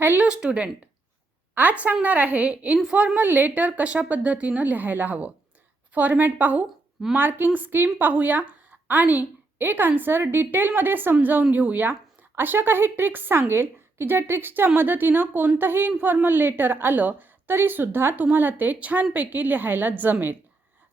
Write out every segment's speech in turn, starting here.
Hello student आज सांगणार आहे इन्फॉर्मल लेटर कशा पद्धतीनं लिहायला हवं. फॉर्मॅट पाहू मार्किंग स्कीम पाहूया आणि एक आन्सर डिटेलमध्ये समजावून घेऊया. अशा काही ट्रिक्स सांगेल की ज्या ट्रिक्सच्या मदतीनं कोणतंही इन्फॉर्मल लेटर आलं तरीसुद्धा तुम्हाला ते छानपैकी लिहायला जमेल.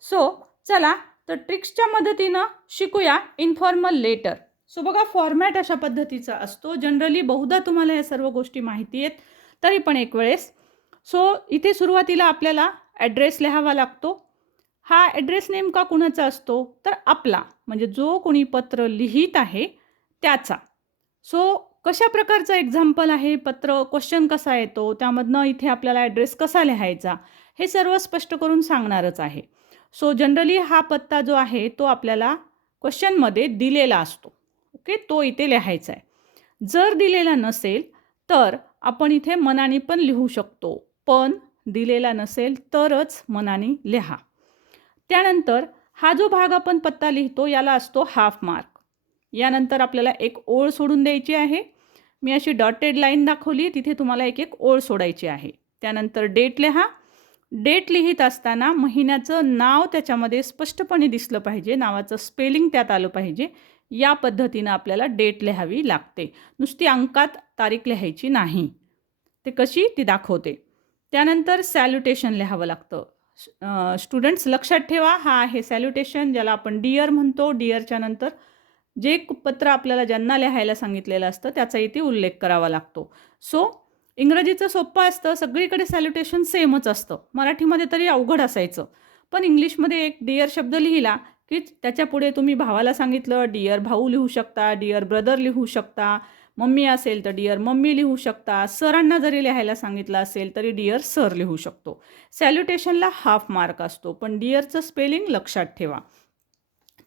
सो चला तर ट्रिक्सच्या मदतीनं शिकूया इन्फॉर्मल लेटर सो बघा फॉर्मॅट अशा पद्धतीचा असतो. जनरली बहुधा तुम्हाला या सर्व गोष्टी माहिती आहेत तरी पण एक वेळेस. सो इथे सुरुवातीला आपल्याला ॲड्रेस लिहावा लागतो. हा ॲड्रेस नेमका कुणाचा असतो? तर आपला म्हणजे जो कोणी पत्र लिहित आहे त्याचा. सो कशा प्रकारचं एक्झाम्पल आहे? पत्र क्वेश्चन कसा येतो? त्यामधनं इथे आपल्याला ॲड्रेस कसा लिहायचा? हे सर्व स्पष्ट करून सांगणारच आहे. सो जनरली हा पत्ता जो आहे तो आपल्याला क्वेश्चनमध्ये दिलेला असतो. की तो इथे लिहायचा आहे जर दिलेला नसेल तर आपण इथे मनाने पण लिहू शकतो. पण दिलेला नसेल तरच मनाने लिहा. त्यानंतर हा जो भाग आपण पत्ता लिहितो याला असतो हाफ मार्क. यानंतर आपल्याला एक ओळ सोडून द्यायची आहे. मी अशी डॉटेड लाईन दाखवली तिथे तुम्हाला एक एक ओळ सोडायची आहे. त्यानंतर डेट लिहा. डेट लिहित असताना महिन्याचं नाव त्याच्यामध्ये स्पष्टपणे दिसलं पाहिजे. नावाचं स्पेलिंग त्यात आलं पाहिजे. या पद्धतीनं आपल्याला डेट लिहावी लागते. नुसती अंकात तारीख लिहायची नाही. ते कशी? ती दाखवते. त्यानंतर सॅल्युटेशन लिहावं लागतं. स्टुडंट्स लक्षात ठेवा हा आहे सॅल्युटेशन ज्याला आपण डिअर म्हणतो. डिअरच्या नंतर जे पत्र आपल्याला ज्यांना लिहायला सांगितलेलं असतं त्याचा इथे उल्लेख करावा लागतो. सो इंग्रजीचं सोपं असतं. सगळीकडे सॅल्युटेशन सेमच असतं. मराठीमध्ये तरी अवघड असायचं. पण इंग्लिशमध्ये एक डिअर शब्द लिहिला की त्याच्यापुढे तुम्ही भावाला सांगितलं डिअर भाऊ लिहू शकता डिअर ब्रदर लिहू शकता मम्मी असेल तर डिअर मम्मी लिहू शकता सरांना जरी लिहायला सांगितलं असेल तरी डिअर सर लिहू शकतो. सॅल्युटेशनला हाफ मार्क असतो पण डिअरचं स्पेलिंग लक्षात ठेवा.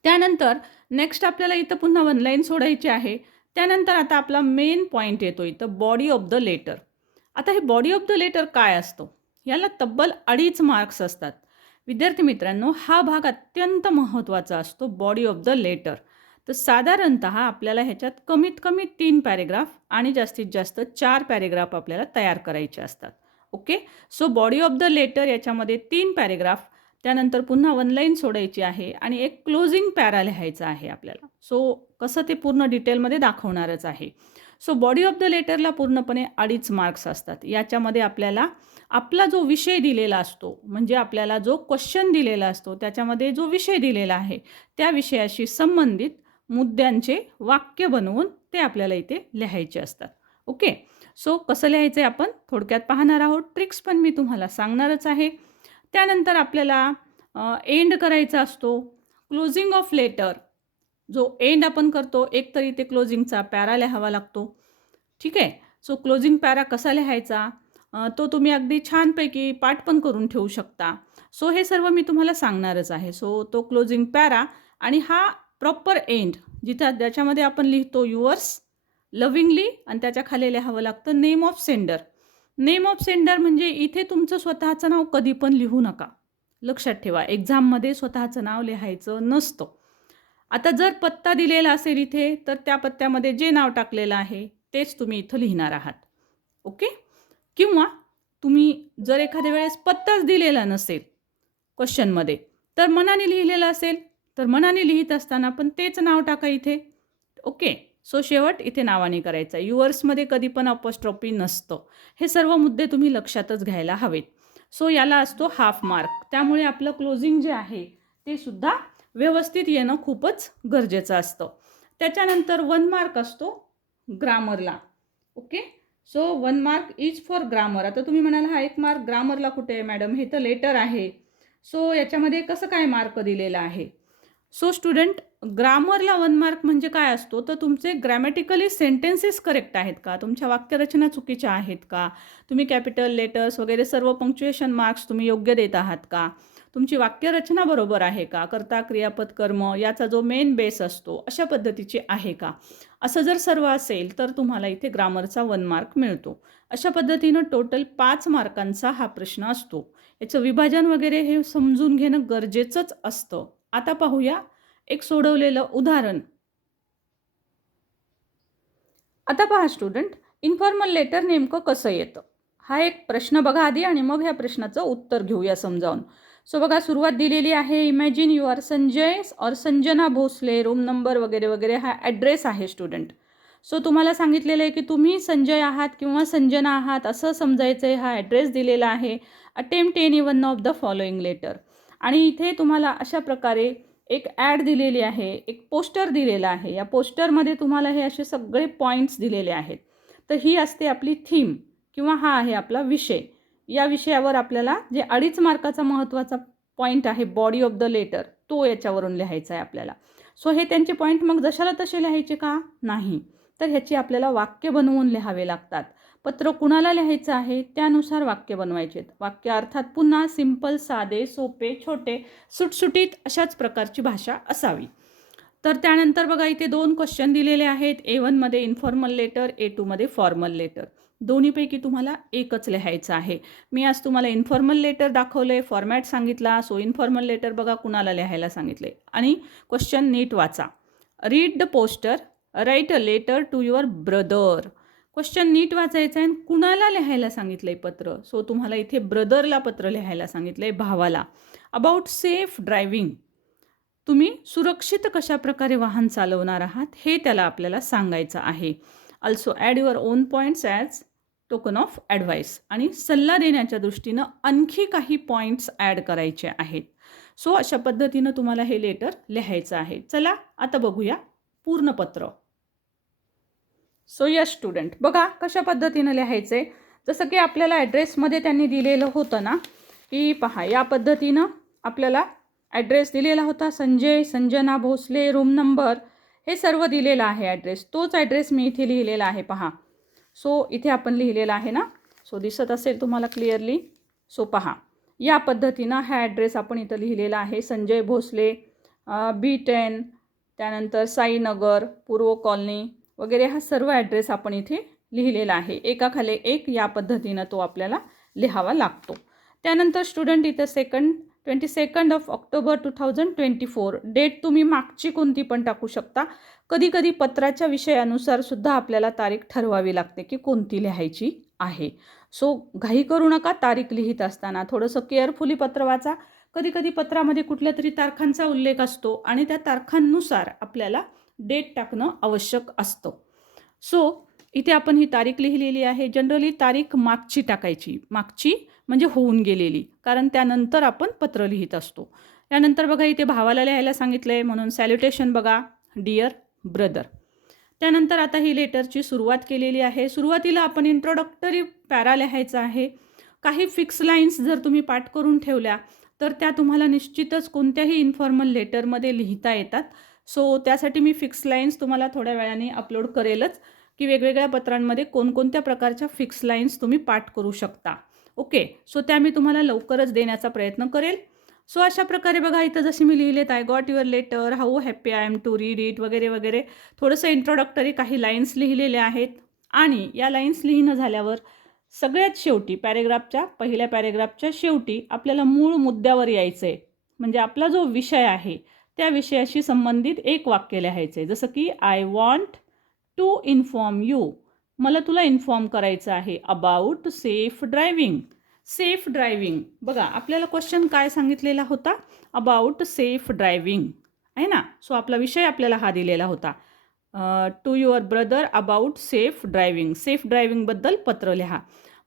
त्यानंतर नेक्स्ट आपल्याला इथं पुन्हा वन लाईन सोडायची आहे. त्यानंतर आता आपला मेन पॉईंट येतो इथं बॉडी ऑफ द लेटर आता हे बॉडी ऑफ द लेटर काय असतं? याला तब्बल अडीच मार्क्स असतात. विद्यार्थी मित्रांनो हा भाग अत्यंत महत्त्वाचा असतो बॉडी ऑफ द लेटर तर साधारणत आपल्याला ह्याच्यात कमीत कमी तीन पॅरेग्राफ आणि जास्तीत जास्त चार पॅरेग्राफ आपल्याला तयार करायचे असतात. Okay so body of the letter याच्यामध्ये तीन पॅरेग्राफ त्यानंतर पुन्हा वन लाईन सोडायची आहे आणि एक क्लोजिंग पॅरा लिहायचा आहे आपल्याला. सो कसं ते पूर्ण डिटेलमध्ये दाखवणारच आहे. सो बॉडी ऑफ द लेटरला पूर्णपणे अडीच मार्क्स असतात. याच्यामध्ये आपल्याला आपला जो विषय दिलेला असतो म्हणजे आपल्याला जो क्वेश्चन दिलेला असतो त्याच्यामध्ये जो विषय दिलेला आहे त्या विषयाशी संबंधित मुद्द्यांचे वाक्य बनवून ते आपल्याला इथे लिहायचे असतात. ओके सो कसं लिहायचं आहे आपण? थोडक्यात पाहणार आहोत. ट्रिक्स पण मी तुम्हाला सांगणारच आहे. त्यानंतर आपल्याला एंड करायचा असतो. क्लोजिंग ऑफ लेटर जो एंड आपण करतो एक तरी ते क्लोजिंगचा पॅरा लिहावा लागतो. ठीक आहे? सो क्लोजिंग पॅरा कसा लिहायचा? तो तुम्ही अगदी छानपैकी पाठ पण करून ठेवू शकता. सो हे सर्व मी तुम्हाला सांगणारच आहे. सो तो क्लोजिंग पॅरा आणि हा प्रॉपर एंड जिथं ज्याच्यामध्ये आपण लिहितो युअर्स लविंगली आणि त्याच्याखाली लिहावं लागतं name of sender name of sender म्हणजे इथे तुमचं स्वतःचं नाव कधी पण लिहू नका. लक्षात ठेवा एक्झाममध्ये स्वतःचं नाव लिहायचं नसतं. आता जर पत्ता दिलेला असेल इथे तर त्या पत्त्यामध्ये जे नाव टाकलेलं आहे तेच तुम्ही इथं लिहिणार आहात. ओके? किंवा तुम्ही जर एखाद्या वेळेस पत्ताच दिलेला नसेल क्वेश्चनमध्ये तर मनाने लिहिलेलं असेल तर मनाने लिहित असताना पण तेच नाव टाका इथे. ओके? सो शेवट इथे नावाने करायचं आहे युअर्समध्ये कधी पण अपॉस्ट्रॉपी नसतं. हे सर्व मुद्दे तुम्ही लक्षातच घ्यायला हवेत. सो याला असतो हाफ मार्क. त्यामुळे आपलं क्लोजिंग जे आहे ते सुद्धा व्यवस्थित येणं खूपच गरजेचं असतं. त्याच्यानंतर वन मार्क असतो ग्रामरला. Okay? So one mark is for grammar. आता तुम्ही म्हणाल हा एक मार्क ग्रामरला कुठे आहे मॅडम? हे तर लेटर आहे. सो याच्यामध्ये कसं काय मार्क दिलेला आहे? सो स्टुडंट ग्रामरला वन मार्क म्हणजे काय असतो? तर तुमचे ग्रॅमॅटिकली सेंटेन्सेस करेक्ट आहेत का? तुमच्या वाक्यरचना चुकीच्या आहेत का? तुम्ही कॅपिटल लेटर्स वगैरे सर्व पंक्च्युएशन मार्क्स तुम्ही योग्य देत आहात का? तुमची वाक्यरचना बरोबर आहे का? करता क्रियापद कर्म याचा जो मेन बेस असतो अशा पद्धतीची आहे का? असं जर सर्व असेल तर तुम्हाला इथे ग्रामरचा वन मार्क मिळतो. अशा पद्धतीनं टोटल पाच मार्कांचा हा प्रश्न असतो. याचं विभाजन वगैरे हे समजून घेणं गरजेचंच असतं. आता पाहूया एक सोडवलेलं उदाहरण. आता पहा स्टुडंट इन्फॉर्मल लेटर नेमकं कसं येतं? हा एक प्रश्न बघा आधी आणि मग ह्या प्रश्नाचं उत्तर घेऊया समजावून. सो बघा सुरुवात दिलेली आहे इमॅजिन यू आर संजय और संजना भोसले रूम नंबर वगैरे वगैरे हा ॲड्रेस आहे स्टुडंट सो तुम्हाला सांगितलेलं आहे की तुम्ही संजय आहात किंवा संजना आहात असं समजायचं आहे हा ॲड्रेस दिलेला आहे. Attempt any one of the following letter आणि इथे तुम्हाला अशा प्रकारे एक ॲड दिलेली आहे एक पोस्टर दिलेला आहे. या पोस्टरमध्ये तुम्हाला हे असे सगळे पॉईंट्स दिलेले आहेत. तर ही असते आपली थीम किंवा हा आहे आपला विषय. या विषयावर आपल्याला जे अडीच मार्काचा महत्त्वाचा पॉईंट आहे बॉडी ऑफ द लेटर तो याच्यावरून लिहायचा आहे आपल्याला. सो हे त्यांचे पॉईंट मग जशाला तसे लिहायचे का? नाही. तर ह्याची आपल्याला वाक्य बनवून लिहावे लागतात. पत्र कुणाला लिहायचं आहे त्यानुसार वाक्य बनवायचे वाक्य अर्थात पुन्हा सिंपल साधे सोपे छोटे सुटसुटीत अशाच प्रकारची भाषा असावी. तर त्यानंतर बघा इथे दोन क्वेश्चन दिलेले आहेत. ए वनमध्ये इन्फॉर्मल लेटर ए टूमध्ये फॉर्मल लेटर दोन्हीपैकी तुम्हाला एकच लिहायचं आहे. मी आज तुम्हाला इन्फॉर्मल लेटर दाखवलं आहे फॉर्मॅट सांगितला सो इन्फॉर्मल लेटर बघा कुणाला लिहायला सांगितले. आणि क्वेश्चन नीट वाचा. Read the poster write a letter to your brother question नीट वाचायचं आहे आणि कुणाला लिहायला सांगितलं आहे पत्र? सो तुम्हाला इथे ब्रदरला पत्र लिहायला सांगितलं आहे भावाला. अबाउट सेफ ड्रायव्हिंग तुम्ही सुरक्षित कशा प्रकारे वाहन चालवणार आहात हे त्याला आपल्याला सांगायचं आहे. Also add your own points as token of advice आणि सल्ला देण्याच्या दृष्टीनं आणखी काही पॉईंट्स ॲड करायचे आहेत. सो अशा पद्धतीनं तुम्हाला हे लेटर लिहायचं आहे. चला आता बघूया पूर्ण पत्र. सो यस स्टुडंट बघा कशा पद्धतीनं लिहायचं. आहे जसं की आपल्याला ॲड्रेसमध्ये त्यांनी दिलेलं होतं ना की पहा या पद्धतीनं आपल्याला ॲड्रेस दिलेला होता. संजय संजना भोसले रूम नंबर हे सर्व दिलेलं आहे ॲड्रेस तोच ॲड्रेस मी इथे लिहिलेला आहे पहा. सो इथे आपण लिहिलेला आहे ना. सो दिसत असेल तुम्हाला क्लिअरली सो पहा. या पद्धतीनं हा ॲड्रेस आपण इथं लिहिलेला आहे. संजय भोसले बी टेन त्यानंतर साईनगर पूर्व कॉलनी वगैरे हा सर्व ॲड्रेस आपण इथे लिहिलेला आहे. एकाखाली एक या पद्धतीनं तो आपल्याला लिहावा लागतो. त्यानंतर स्टुडंट इथं second twenty second of October two thousand twenty four date तुम्ही मागची कोणती पण टाकू शकता. कधी कधी पत्राच्या विषयानुसार सुद्धा आपल्याला तारीख ठरवावी लागते की कोणती लिहायची आहे. सो घाई करू नका तारीख लिहित असताना. थोडंसं केअरफुली पत्र वाचा. कधी कधी पत्रामध्ये कुठल्या तरी तारखांचा उल्लेख असतो आणि त्या तारखांनुसार आपल्याला डेट टाकणं आवश्यक असतं. सो इथे आपण ही तारीख लिहिलेली आहे. जनरली तारीख मागची टाकायची. मागची म्हणजे होऊन गेलेली. कारण त्यानंतर आपण पत्र लिहित असतो. त्यानंतर बघा इथे भावाला लिहायला सांगितलं आहे म्हणून सॅल्युटेशन बघा डिअर ब्रदर त्यानंतर आता ही लेटरची सुरुवात केलेली आहे. सुरुवातीला आपण इंट्रोडक्टरी पॅरा लिहायचा आहे. काही फिक्स लाईन्स जर तुम्ही पाठ करून ठेवल्या तर त्या तुम्हाला निश्चितच कोणत्याही इन्फॉर्मल लेटरमध्ये लिहिता येतात. सो त्यासाठी मी फिक्स लाईन्स तुम्हाला थोड्या वेळाने अपलोड करेलच की वेगवेगळ्या पत्रांमध्ये कोणकोणत्या प्रकारच्या फिक्स लाईन्स तुम्ही पाठ करू शकता. ओके सो त्या मी तुम्हाला लवकरच देण्याचा प्रयत्न करेल. सो अशा प्रकारे बघा इथं जशी मी लिहिलेत I got your letter how happy I am to read it वगैरे वगैरे. थोडंसं इंट्रोडक्टरी काही लाईन्स लिहिलेल्या आहेत. आणि या लाईन्स लिहिणं झाल्यावर सगळ्यात शेवटी पॅरेग्राफच्या पहिल्या पॅरेग्राफच्या शेवटी आपल्याला मूळ मुद्द्यावर यायचं आहे म्हणजे आपला जो विषय आहे त्या विषयाशी संबंधित एक वाक्य लिहायचं आहे जसं की I want to inform you मला तुला इन्फॉर्म करायचं आहे. About safe driving safe driving बघा आपल्याला क्वेश्चन काय सांगितलेला होता? अबाउट सेफ ड्रायव्हिंग आहे ना? सो आपला विषय आपल्याला हा दिलेला होता. To your brother about safe driving safe ड्रायव्हिंगबद्दल पत्र लिहा.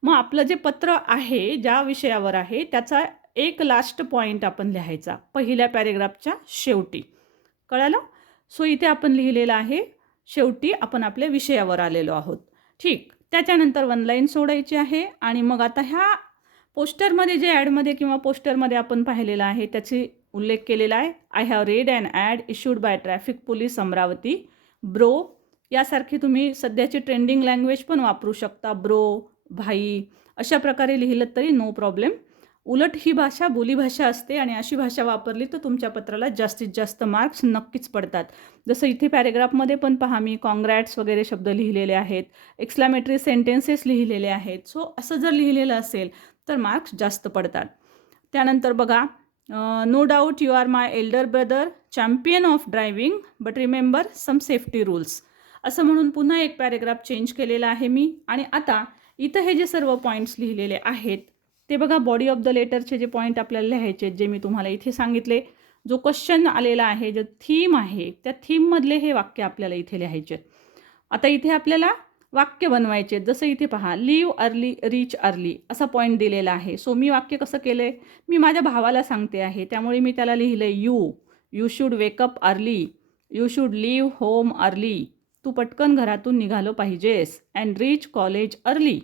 मग आपलं जे पत्र आहे ज्या विषयावर आहे त्याचा एक लास्ट पॉईंट आपण लिहायचा पहिल्या पॅरेग्राफच्या शेवटी. कळालं? सो इथे आपण लिहिलेलं आहे शेवटी आपण आपल्या विषयावर आलेलो आहोत. ठीक. त्याच्यानंतर वन लाईन सोडायची आहे आणि मग आता ह्या पोस्टरमध्ये जे ॲडमध्ये किंवा पोस्टरमध्ये आपण पाहिलेलं आहे त्याची उल्लेख केलेला आहे. I have read and ad issued by traffic police Amravati. Bro यासारखी तुम्ही सध्याची ट्रेंडिंग लँग्वेज पण वापरू शकता. ब्रो भाई अशा प्रकारे लिहिलं तरी नो प्रॉब्लेम उलट ही भाषा बोलीभाषा असते आणि अशी भाषा वापरली तर तुमच्या पत्राला जास्तीत जास्त मार्क्स नक्कीच पडतात. जसं इथे पॅरेग्राफमध्ये पण पहा मी कॉंग्रॅट्स वगैरे शब्द लिहिलेले आहेत एक्स्लामेटरी सेंटेन्सेस लिहिलेले आहेत. सो असं जर लिहिलेलं असेल तर मार्क्स जास्त पडतात. त्यानंतर बघा no doubt you are my elder brother champion of driving but remember some safety rules. असं म्हणून पुन्हा एक पॅरेग्राफ चेंज केलेला आहे मी. आणि आता इथं हे जे सर्व पॉईंट्स लिहिलेले आहेत ते बघा बॉडी ऑफ द लेटरचे जे पॉईंट आपल्याला लिहायचे आहेत, जे मी तुम्हाला इथे सांगितले जो क्वेश्चन आलेला आहे जो थीम आहे त्या थीममधले हे वाक्य आपल्याला इथे लिहायचे आहेत. आता इथे आपल्याला वाक्य बनवायचे आहेत. जसं इथे पहा लिव अर्ली रिच अर्ली असा पॉईंट दिलेला आहे. सो मी वाक्य कसं केलं आहे मी माझ्या भावाला सांगते आहे. त्यामुळे मी त्याला लिहिलं आहे you you should wake up early you should leave home early तू पटकन घरातून निघालो पाहिजेस अँड रीच कॉलेज अर्ली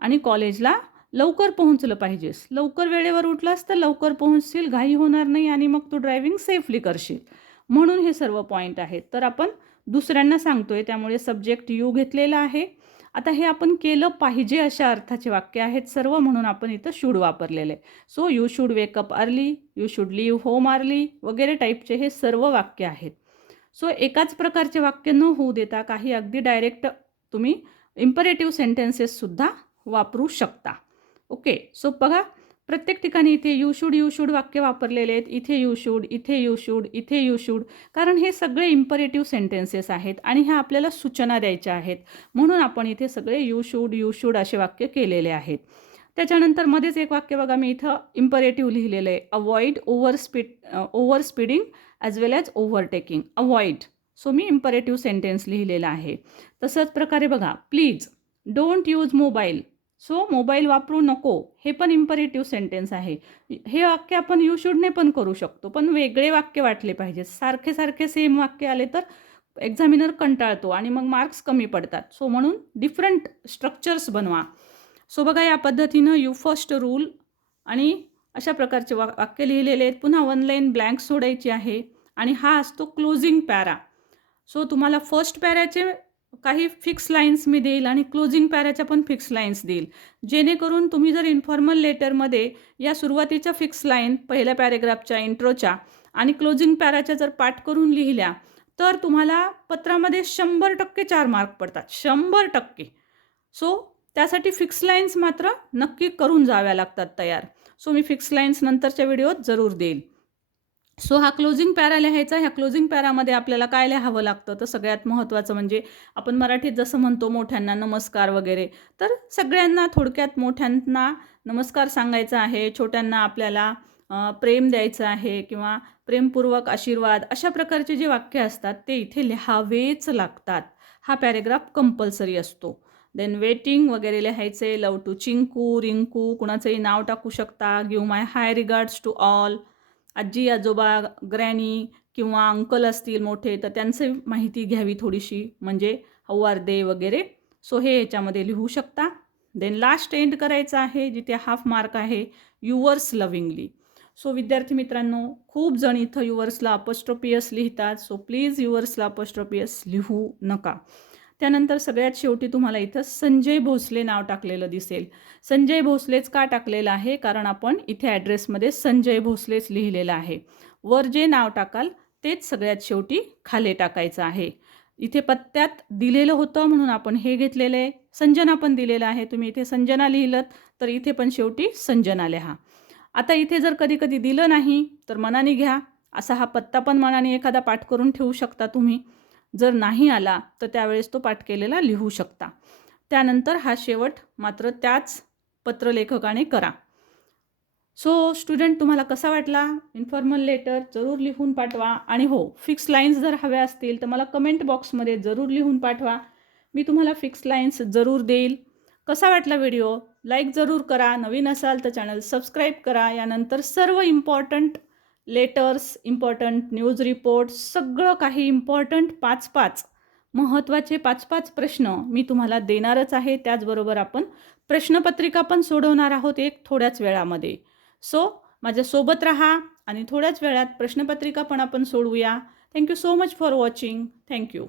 आणि कॉलेजला लवकर पोहोचलं पाहिजेस. लवकर वेळेवर उठलास तर लवकर पोहोचशील घाई होणार नाही आणि मग तू ड्रायव्हिंग सेफली करशील. म्हणून हे सर्व पॉईंट आहेत. तर आपण दुसऱ्यांना सांगतोय त्यामुळे सब्जेक्ट यू घेतलेला आहे. आता हे आपण केलं पाहिजे अशा अर्थाचे वाक्य आहेत सर्व म्हणून आपण इथं शूड वापरलेले so you should wake up early you should leave home early वगैरे टाईपचे हे सर्व वाक्य आहेत. सो एकाच प्रकारचे वाक्य न होऊ देता काही अगदी डायरेक्ट तुम्ही इम्परेटिव्ह सेंटेन्सेससुद्धा वापरू शकता. ओके सो बघा प्रत्येक ठिकाणी इथे यू शूड यू शूड वाक्य वापरलेले आहेत. इथे यू शूड इथे यू शूड इथे यू शूड. कारण हे सगळे इम्परेटिव्ह सेंटेन्सेस आहेत आणि ह्या आपल्याला सूचना द्यायच्या आहेत. म्हणून आपण इथे सगळे यू शूड यू शूड असे वाक्य केलेले आहेत. त्याच्यानंतर मध्येच एक वाक्य बघा मी इथं इम्परेटिव्ह लिहिलेलं आहे. Avoid over speed over speeding as well as overtaking avoid so मी इम्परेटिव्ह सेंटेन्स लिहिलेला आहे. तसंच प्रकारे बघा please don't use mobile so mobile वापरू नको हे पण इम्परेटिव्ह सेंटेन्स आहे. हे वाक्य आपण यू शूडने पण करू शकतो पण वेगळे वाक्य वाटले पाहिजे सारखे सारखे सेम वाक्य आले तर एक्झामिनर कंटाळतो आणि मग मार्क्स कमी पडतात. सो म्हणून डिफरंट स्ट्रक्चर्स बनवा. सो बघा या पद्धतीनं यू फर्स्ट रूल आणि अशा प्रकारचे वा वाक्य लिहिलेले आहेत. पुन्हा वन लाईन ब्लँक सोडायची आहे आणि हा असतो क्लोजिंग पॅरा सो तुम्हाला फर्स्ट पॅराचे काही फिक्स लाईन्स मी देईल आणि क्लोजिंग पॅराच्या पण फिक्स लाईन्स देईल. जेणेकरून तुम्ही जर इन्फॉर्मल लेटरमध्ये या सुरुवातीच्या फिक्स लाईन पहिल्या पॅरेग्राफच्या इंट्रोच्या आणि क्लोजिंग पॅराच्या जर पाठ करून लिहिल्या तर तुम्हाला पत्रामध्ये शंभर टक्के चार मार्क पडतात. शंभर टक्के. सो त्यासाठी फिक्स लाईन्स मात्र नक्की करून जाव्या लागतात तयार. सो मी फिक्स लाईन्स नंतरच्या व्हिडिओत जरूर देईल. सो हा क्लोजिंग पॅरा लिहायचा ह्या क्लोजिंग पॅरामध्ये आपल्याला काय लिहावं लागतं? तर सगळ्यात महत्त्वाचं म्हणजे आपण मराठीत जसं म्हणतो मोठ्यांना नमस्कार वगैरे तर सगळ्यांना थोडक्यात मोठ्यांना नमस्कार सांगायचा आहे. छोट्यांना आपल्याला प्रेम द्यायचं आहे किंवा प्रेमपूर्वक आशीर्वाद अशा प्रकारचे जे वाक्य असतात ते इथे लिहावेच लागतात. हा पॅरेग्राफ कंपल्सरी असतो. देन वेटिंग वगैरे लिहायचे. लव टू चिंकू रिंकू कुणाचंही नाव टाकू शकता. Give my high regards to all आजी आजोबा ग्रॅनी किंवा अंकल असतील मोठे तर त्यांची माहिती घ्यावी थोडीशी. म्हणजे हाऊ दे वगैरे. सो हे याच्यामध्ये लिहू शकता. देन लास्ट एंड करायचं आहे जिथे हाफ मार्क आहे युवर्स लविंगली सो विद्यार्थी मित्रांनो खूप जण इथं युवर्सला अपस्ट्रोपियस लिहितात. सो प्लीज युवर्सला अपस्ट्रोपियस लिहू नका. त्यानंतर सगळ्यात शेवटी तुम्हाला इथं संजय भोसले नाव टाकलेलं दिसेल. संजय भोसलेच का टाकलेलं आहे? कारण आपण इथे ॲड्रेसमध्ये संजय भोसलेच लिहिलेलं आहे. वर जे नाव टाकाल तेच सगळ्यात शेवटी खाली टाकायचं आहे. इथे पत्त्यात दिलेलं होतं म्हणून आपण हे घेतलेलं आहे. संजना पण दिलेलं आहे. तुम्ही इथे संजना लिहिलं तर इथे पण शेवटी संजना लिहा. आता इथे जर कधी कधी दिलं नाही तर मनाने घ्या. असा हा पत्ता पण मनाने एखादा पाठ करून ठेवू शकता तुम्ही. जर नाही आला तर त्यावेळेस तो पाठ केलेला लिहू शकता. त्यानंतर हा शेवट मात्र त्याच पत्रलेखकाने करा. सो स्टुडंट तुम्हाला कसा वाटला? इन्फॉर्मल लेटर जरूर लिहून पाठवा. आणि हो फिक्स लाईन्स जर हव्या असतील तर मला कमेंट बॉक्समध्ये जरूर लिहून पाठवा. मी तुम्हाला फिक्स लाईन्स जरूर देईल. कसा वाटला व्हिडिओ लाईक जरूर करा. नवीन असाल तर चॅनल सबस्क्राईब करा. यानंतर सर्व important letters important news report सगळं काही इम्पॉर्टंट पाच पाच महत्त्वाचे पाच पाच प्रश्न मी तुम्हाला देणारच आहे. त्याचबरोबर आपण प्रश्नपत्रिका पण सोडवणार आहोत एक थोड्याच वेळामध्ये. सो माझ्यासोबत राहा आणि थोड्याच वेळात प्रश्नपत्रिका पण आपण सोडवूया. Thank you so much for watching thank you